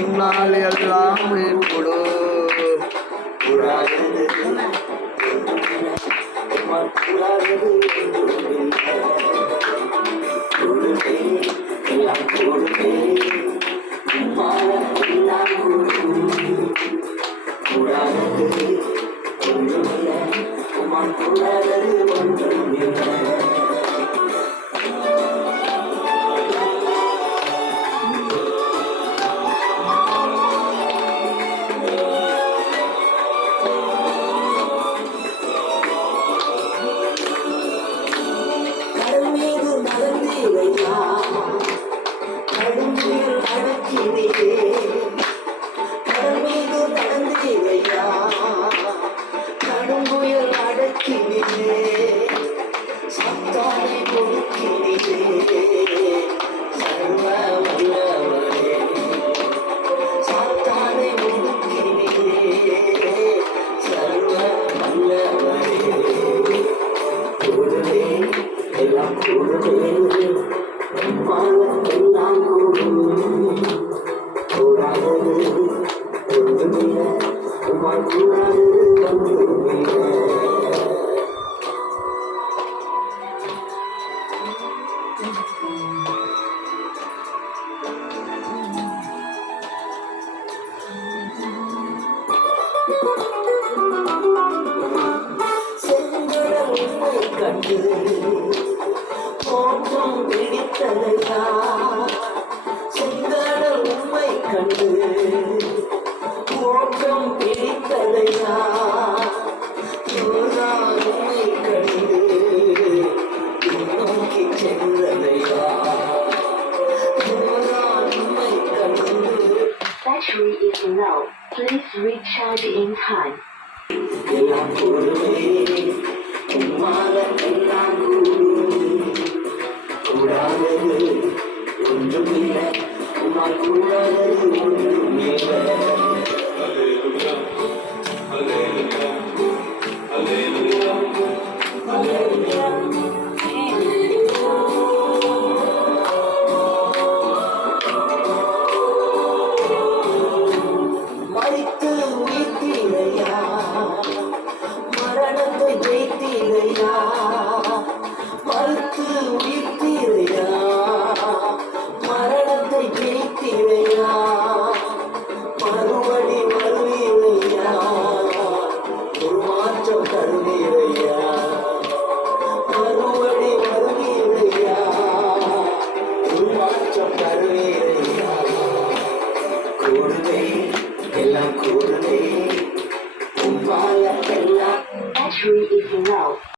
உன்னால் எல்லாம் கொடு கடும்புயல் அடக்கினே சத்தானை கொடுக்கினே சர்வ வல்லவரே சாத்தானை ஒடுக்கினே சர்வ வல்லவரே கூடுதே எல்லாம் கூடுதே எல்லாம் கூடும் கூடாதது ஒன்றுமில்லை உமால் கூடாதது ஒன்றுமில்லை செங்கடல் உண்மை கண்டு தோற்றம் பிடித்ததையா செங்கடல் உண்மை கண்டு தோற்றம் பிடித்ததையா உண்மை கண்டு நோக்கி சென்றதையா உண்மை கண்டு. Battery is low. Please recharge in time. எல்லாம் கூடுமே உம்மால எல்லாம் கூடும் கூடாதது ஒன்றுமில்லை உம்மால் கூடாதது ஒன்றுமில்லை. மரித்து உயிர்த்தீரையா மரணத்தை ஜெயித்தீரையா மறுத்து உயிர்த்தீரையா மரணத்தை ஜெயித்தீரையா மறுபடி வருவீரையா ஒரு மாற்றம் தருவீரையா மறுபடி வருவீரையா ஒரு மாற்றம் தருவீரையா கூடுதே எல்லாம் கூடுதே உம்மால எல்லாம். Battery is low.